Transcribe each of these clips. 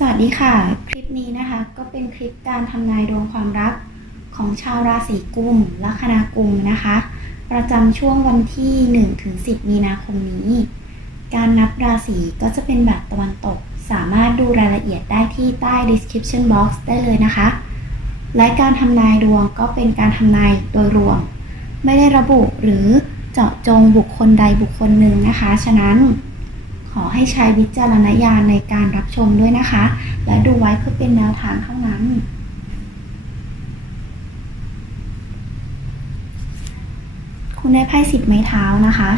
สวัสดีค่ะ คลิปนี้นะคะก็เป็นคลิปการทำนายดวงความรักของชาวราศีกุมลัคนากุมนะคะ ประจำช่วงวันที่ 1-10 มีนาคมนี้ การนับราศีก็จะเป็นแบบตะวันตก สามารถดูรายละเอียดได้ที่ใต้ description box ได้เลยนะคะ และการทำนายดวงก็เป็นการทำนายโดยรวม ไม่ได้ระบุหรือเจาะจงบุคคลใดบุคคลหนึ่งนะคะ ฉะนั้น อให้ใช้วิจารณญาณในการรับชมด้วยนะคะ และดูไว้เพื่อเป็นแนวทางเท่านั้น คุณได้ไพ่สิบไม้เท้านะคะ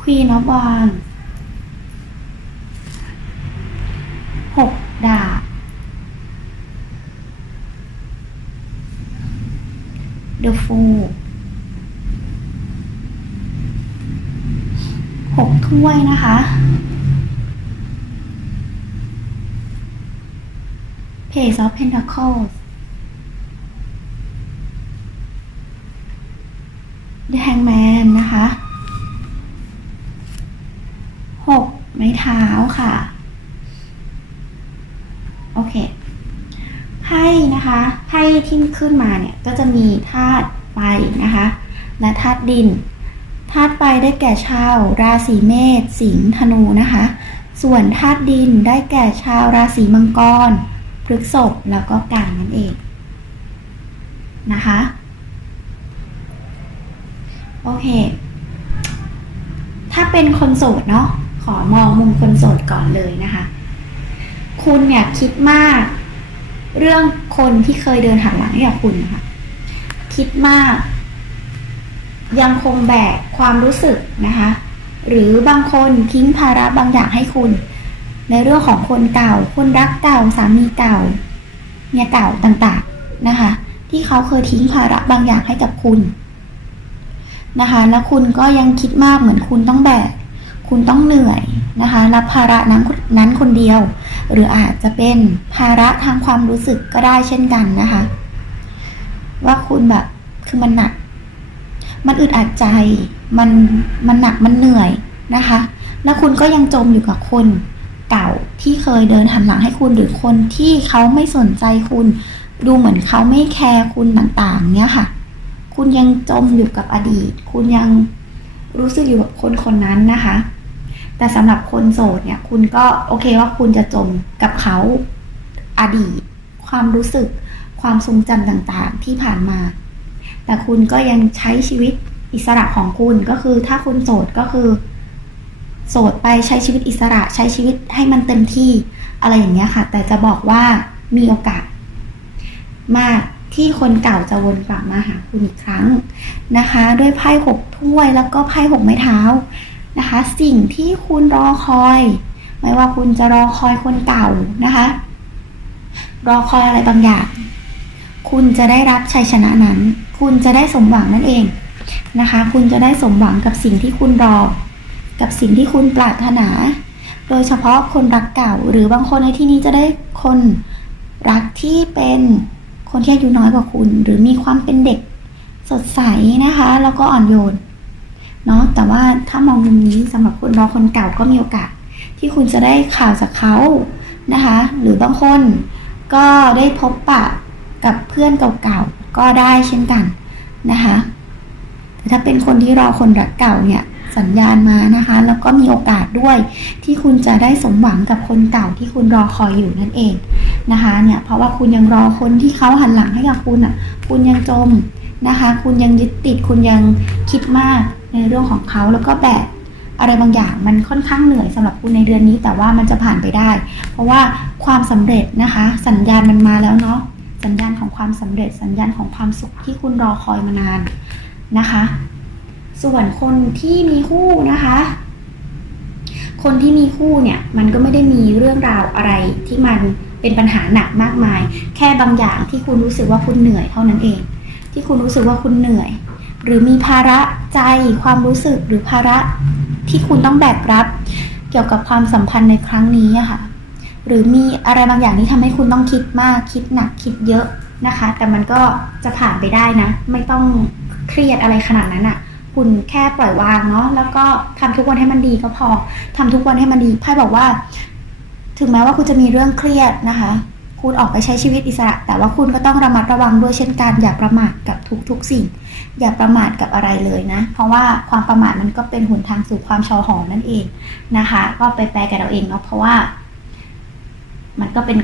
Queen of w a n d หกดาบ The Fool ถ้วยนะคะ Page of Pentacles The Hangman นะคะหกไม้เท้าค่ะ โอเคไพ่นะคะไพ่ที่ขึ้นมาเนี่ย ก็จะมีธาตุไฟนะคะ และธาตุดิน ธาตุไฟได้แก่ชาว ราศีเมษ สิงห์ ธนูนะคะ ส่วนธาตุดินได้แก่ชาวราศีมังกร พฤษภแล้วก็กันนั่นเองนะคะ โอเค ถ้าเป็นคนโสดเนาะ ขอมองมุมคนโสดก่อนเลยนะคะ คุณเนี่ยคิดมาก เรื่องคนที่เคยเดินหันหลังให้กับคุณนะคะคิดมาก ยังคงแบกความรู้สึกนะคะ หรือบางคนทิ้งภาระบางอย่างให้คุณ ในเรื่องของคนเก่า คนรักเก่า สามีเก่า เมียเก่าต่างๆนะคะ ที่เขาเคยทิ้งภาระบางอย่างให้กับคุณนะคะ แล้วคุณก็ยังคิดมากเหมือนคุณต้องแบก คุณต้องเหนื่อยนะคะ รับภาระนั้นนั้นคนเดียว หรืออาจจะเป็นภาระทางความรู้สึกก็ได้เช่นกันนะคะ ว่าคุณแบบคือมันหนัก มันอึดอัดใจ มันมันหนักมันเหนื่อยนะคะ แล้วคุณก็ยังจมอยู่กับคนเก่าที่เคยเดินหันหลังให้คุณหรือคนที่เขาไม่สนใจคุณ ดูเหมือนเขาไม่แคร์คุณต่างๆ เนี้ยค่ะ คุณยังจมอยู่กับอดีต คุณยังรู้สึกอยู่กับคนคนนั้นนะคะ แต่สำหรับคนโสดเนี่ย คุณก็โอเคว่าคุณจะจมกับเขาอดีต ความรู้สึกความทรงจำต่างๆ ที่ผ่านมา แต่คุณก็ยังใช้ชีวิตอิสระของคุณก็คือ ถ้าคุณโสดก็คือ โสดไปใช้ชีวิตอิสระใช้ชีวิตให้มันเต็มที่อะไรอย่างเงี้ยค่ะ แต่จะบอกว่ามีโอกาส มากที่คนเก่าจะวนกลับมาหาคุณอีกครั้งนะคะ ด้วยไพ่หกถ้วยแล้วก็ไพ่หกไม้เท้านะคะ สิ่งที่คุณรอคอย ไม่ว่าคุณจะรอคอยคนเก่านะคะ รอคอยอะไรบางอย่าง คุณจะได้รับชัยชนะนั้น คุณจะได้สมหวังนั่นเองนะคะ คุณจะได้สมหวังกับสิ่งที่คุณรอ กับสิ่งที่คุณปรารถนา โดยเฉพาะคนรักเก่า หรือบางคนในที่นี้จะได้คนรักที่เป็นคนที่อายุน้อยกว่าคุณ หรือมีความเป็นเด็กสดใสนะคะ แล้วก็อ่อนโยนเนาะแต่ว่าถ้ามองมุมนี้สำหรับคนรอคนเก่าก็มีโอกาส ที่คุณจะได้ข่าวจากเขานะคะ หรือบางคนก็ได้พบปะ กับเพื่อนเก่าๆก็ได้เช่นกันนะคะแต่ถ้าเป็นคนที่รอคนรักเก่าเนี่ยสัญญาณมานะคะ แล้วก็มีโอกาสด้วยที่คุณจะได้สมหวังกับคนเก่าที่คุณรอคอยอยู่นั่นเองนะคะเนี่ยเพราะว่าคุณยังรอคนที่เขาหันหลังให้กับคุณอะคุณยังจมนะคะ คุณยังยึดติดคุณยังคิดมากในเรื่องของเขาแล้วก็แบกอะไรบางอย่างมันค่อนข้างเหนื่อยสำหรับคุณในเดือนนี้แต่ว่ามันจะผ่านไปได้ เพราะว่าความสำเร็จนะคะ สัญญาณมันมาแล้วเนาะ สัญญาณของความสำเร็จสัญญาณของความสุขที่คุณรอคอยมานานนะคะ ส่วนคนที่มีคู่นะคะ คนที่มีคู่เนี่ยมันก็ไม่ได้มีเรื่องราวอะไรที่มันเป็นปัญหาหนักมากมาย แค่บางอย่างที่คุณรู้สึกว่าคุณเหนื่อยเท่านั้นเอง ที่คุณรู้สึกว่าคุณเหนื่อย หรือมีภาระใจความรู้สึกหรือภาระที่คุณต้องแบกรับ เกี่ยวกับความสัมพันธ์ในครั้งนี้อะค่ะ หรือมีอะไรบางอย่างที่ทำให้คุณต้องคิดมากคิดหนักคิดเยอะนะคะ แต่มันก็จะผ่านไปได้นะ ไม่ต้องเครียดอะไรขนาดนั้นอะคุณแค่ปล่อยวางเนาะแล้วก็ทำทุกวันให้มันดีก็พอทำทุกวันให้มันดีไพ่บอกว่า ถึงแม้ว่าคุณจะมีเรื่องเครียดนะคะ คุณออกไปใช้ชีวิตอิสระ แต่ว่าคุณก็ต้องระมัดระวังด้วยเช่นกันอย่าประมาทกับทุกๆสิ่ง อย่าประมาทกับอะไรเลยนะ เพราะว่าความประมาทมันก็เป็นหนทางสู่ความชอหอมนั่นเองนะคะ ก็ไปแปลกันเราเองเนาะเพราะว่า มันก็เป็น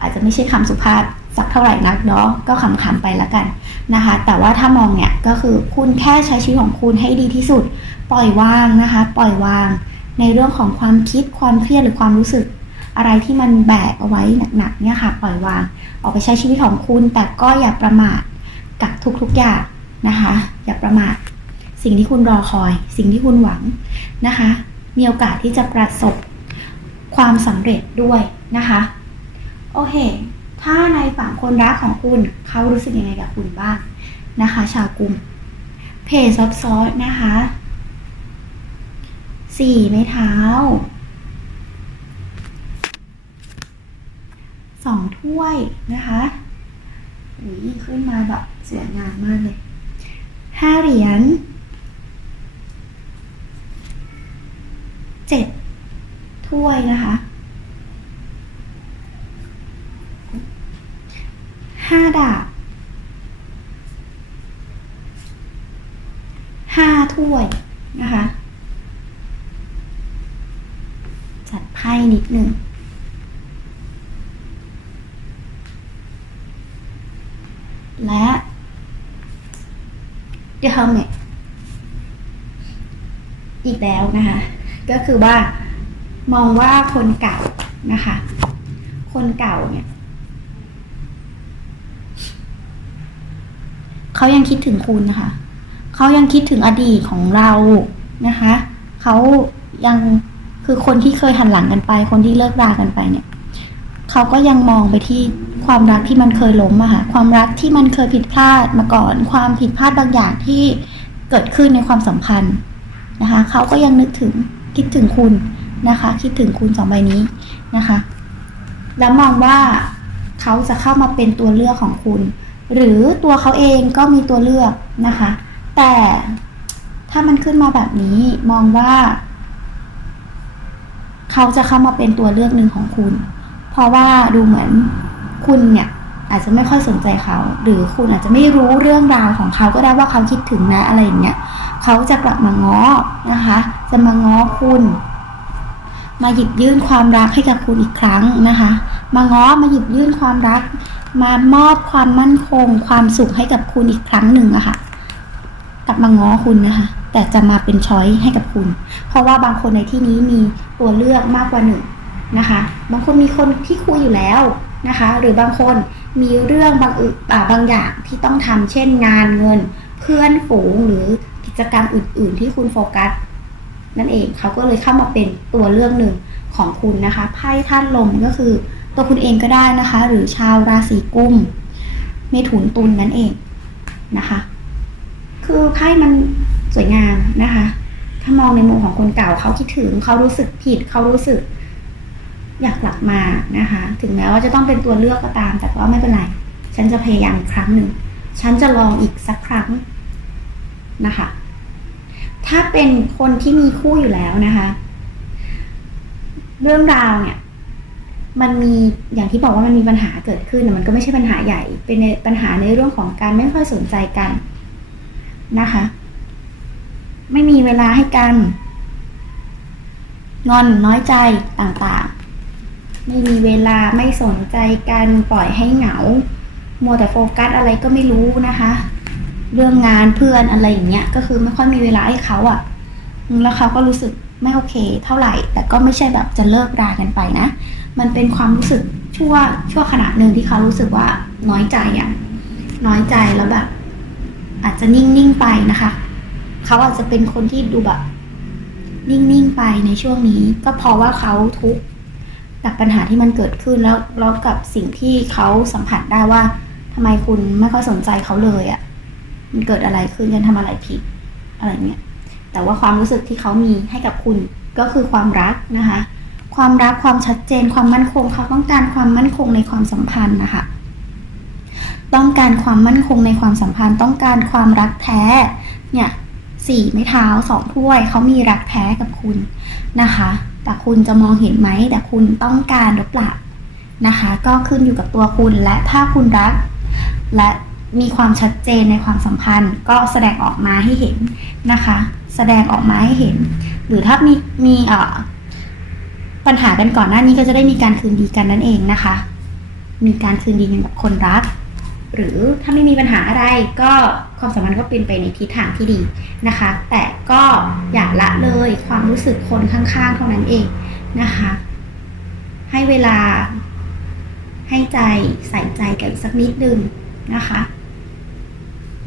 อาจจะไม่ใช่คำสุภาพสักเท่าไหร่นักเนาะก็ขำๆไปแล้วกันนะคะ แต่ว่าถ้ามองเนี่ยก็คือคุณแค่ใช้ชีวิตของคุณให้ดีที่สุด ปล่อยวางนะคะ ปล่อยวางในเรื่องของความคิดความเครียดหรือความรู้สึก อะไรที่มันแบกเอาไว้หนักๆเนี่ยค่ะ ปล่อยวางออกไปใช้ชีวิตของคุณ แต่ก็อย่าประมาทกับทุกๆอย่างนะคะ อย่าประมาทสิ่งที่คุณรอคอย สิ่งที่คุณหวังนะคะ มีโอกาสที่จะประสบความสำเร็จด้วย นะคะ โอเค ถ้าในฝั่งคนรักของคุณเขารู้สึกยังไงกับคุณบ้างนะคะ ชาวกลุ่มเพจซอฟซอสนะคะสี่ไม้เท้าสองถ้วยนะคะอุ้ยขึ้นมาแบบสวยงามมากเลยห้าเหรียญเจ็ดถ้วยนะคะ ห้าดาบห้าถ้วยนะคะ จัดไพ่นิดหนึ่งและ The Hermit อีกแล้วนะคะ ก็คือว่ามองว่าคนเก่านะคะ คนเก่าเนี่ย เขายังคิดถึงคุณนะคะ เขายังคิดถึงอดีตของเรานะคะ เขายังคือคนที่เคยหันหลังกันไป คนที่เลิกรากันไปเนี่ย เขาก็ยังมองไปที่ความรักที่มันเคยล้มอะค่ะ ความรักที่มันเคยผิดพลาดมาก่อน ความผิดพลาดบางอย่างที่เกิดขึ้นในความสัมพันธ์นะคะ เขาก็ยังนึกถึงคิดถึงคุณนะคะ คิดถึงคุณสองใบนี้นะคะ แล้วมองว่าเขาจะเข้ามาเป็นตัวเลือกของคุณ หรือตัวเขาเองก็มีตัวเลือกนะคะ แต่ถ้ามันขึ้นมาแบบนี้มองว่า เขาจะเข้ามาเป็นตัวเลือกหนึ่งของคุณ เพราะว่าดูเหมือนคุณเนี่ยอาจจะไม่ค่อยสนใจเขา หรือคุณอาจจะไม่รู้เรื่องราวของเขาก็ได้ว่าเขาคิดถึงนะอะไรอย่างเงี้ยเขาจะกลับมาง้อนะคะ จะมาง้อคุณ มาหยิบยื่นความรักให้กับคุณอีกครั้งนะคะ มาง้อมาหยิบยื่นความรัก มามอบความมั่นคง ความสุขให้กับคุณอีกครั้งหนึ่งอะค่ะ กลับมาง้อคุณนะคะ แต่จะมาเป็นช้อยให้กับคุณ เพราะว่าบางคนในที่นี้มีตัวเลือกมากกว่าหนึ่งนะคะ บางคนมีคนที่คุยอยู่แล้วนะคะ หรือบางคนมีเรื่องบางอึอ่าบางอย่างที่ต้องทำเช่น งานเงิน เพื่อนฝูงหรือกิจกรรมอื่น ๆ ที่คุณโฟกัสนั่นเองเขาก็เลยเข้ามาเป็นตัวเลือกหนึ่งของคุณนะคะไพ่ท่านลมก็คือ ตัวคุณเองก็ได้นะคะ หรือชาวราศีกุมเมถุนตุลนนั่นเองนะคะ คือไพ่มันสวยงามนะคะ ถ้ามองในมุมของคนเก่าเขาคิดถึงเขารู้สึกผิดเขารู้สึก อยากกลับมานะคะ ถึงแม้ว่าจะต้องเป็นตัวเลือกก็ตาม แต่ก็ไม่เป็นไร ฉันจะพยายามครั้งหนึ่ง ฉันจะลองอีกสักครั้งนะคะ ถ้าเป็นคนที่มีคู่อยู่แล้วนะคะ เรื่องราวเนี่ย มันมีอย่างที่บอกว่ามันมีปัญหาเกิดขึ้นแต่มันก็ไม่ใช่ปัญหาใหญ่ เป็นในปัญหาในเรื่องของการไม่ค่อยสนใจกันนะคะ ไม่มีเวลาให้กัน งอนน้อยใจต่างๆ ไม่มีเวลาไม่สนใจกันปล่อยให้เหงา มัวแต่โฟกัสอะไรก็ไม่รู้นะคะ เรื่องงานเพื่อนอะไรอย่างเงี้ยก็คือไม่ค่อยมีเวลาให้เขาอะ่ะแล้วเขาก็รู้สึกไม่โอเค เท่าไหร่ แต่ก็ไม่ใช่แบบจะเลิกรากันไปนะ มันเป็นความรู้สึกชั่วชั่วขณะหนึ่งที่เขารู้สึกว่าน้อยใจอะ่ะน้อยใจแล้วแบบ อาจจะนิ่งๆไปนะคะ เขาอาจจะเป็นคนที่ดูแบบ นิ่งๆไปในช่วงนี้ ก็เพราะว่าเขาทุกข์กับปัญหาที่มันเกิดขึ้นแล้วแล้วกับสิ่งที่เขาสัมผัสได้ว่าทำไมคุณไม่ค่อยสนใจเขาเลยอะ่ะ มันเกิดอะไรขึ้นฉันทำอะไรผิดอะไรเงี้ยแต่ว่าความรู้สึกที่เขามีให้กับคุณก็คือความรักนะคะ ความรักความชัดเจน ความมั่นคงเขาต้องการความมั่นคงในความสัมพันธ์นะคะ ต้องการความมั่นคงในความสัมพันธ์ ต้องการความรักแท้ เนี่ยสี่ไม้เท้าสองถ้วยเขามีรักแท้กับคุณนะคะ แต่คุณจะมองเห็นไหมแต่คุณต้องการหรือเปล่านะคะ ก็ขึ้นอยู่กับตัวคุณและถ้าคุณรัก และมีความชัดเจนในความสัมพันธ์ ก็แสดงออกมาให้เห็นนะคะ แสดงออกมาให้เห็น หรือถ้ามีมีเอ่อ ปัญหากันก่อนหน้านี้ก็จะได้มีการคืนดีกันนั่นเองนะคะ มีการคืนดีกันกับคนรัก หรือถ้าไม่มีปัญหาอะไรก็ความสัมพันธ์ก็เป็นไปในทิศทางที่ดีนะคะ แต่ก็อย่าละเลยความรู้สึกคนข้างๆ เท่านั้นเองนะคะ ให้เวลาให้ใจใส่ใจกันสักนิดนึงนะคะ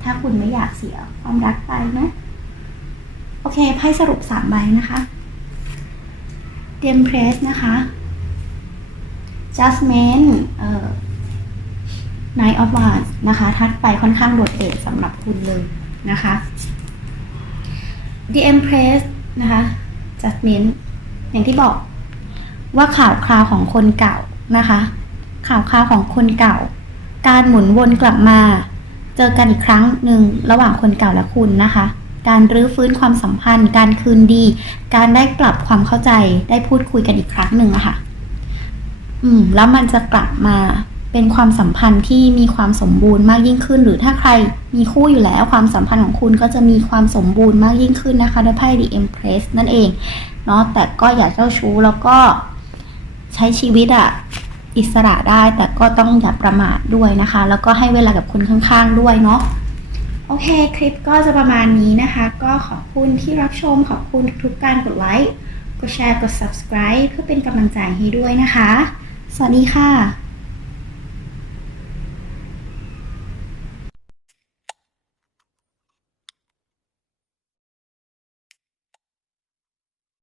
ถ้าคุณไม่อยากเสียความรักไปนะ โอเคไพ่สรุปสามใบนะคะ เตรียมเพรสนะคะ Judgment เอ่อ Knight of Wands นะคะ ทัดไปค่อนข้างโดดเด่นสำหรับคุณเลยนะคะ The Empress นะคะ Judgment อย่างที่บอกว่าข่าวคราวของคนเก่านะคะ ข่าวคราวของคนเก่า การหมุนวนกลับมา เจอกันอีกครั้งหนึ่งระหว่างคนเก่าและคุณนะคะ การรื้อฟื้นความสัมพันธ์ การคืนดี การได้ปรับความเข้าใจได้พูดคุยกันอีกครั้งหนึ่งอะค่ะ อืม แล้วมันจะกลับมาเป็นความสัมพันธ์ที่มีความสมบูรณ์มากยิ่งขึ้น หรือถ้าใครมีคู่อยู่แล้วความสัมพันธ์ของคุณก็จะมีความสมบูรณ์มากยิ่งขึ้นนะคะด้วยไพ่ The Empress นั่นเองเนาะแต่ก็อย่าเจ้าชู้แล้วก็ใช้ชีวิตอะอิสระได้แต่ก็ต้องอย่าประมาทด้วยนะคะ แล้วก็ให้เวลากับคนข้างๆด้วยเนาะ โอเค คลิปก็จะประมาณนี้นะคะ ก็ขอบคุณที่รับชม ขอบคุณทุกๆการกดไลค์ กดแชร์ กด subscribe เพื่อเป็นกำลังใจให้ด้วยนะคะ สวัสดีค่ะ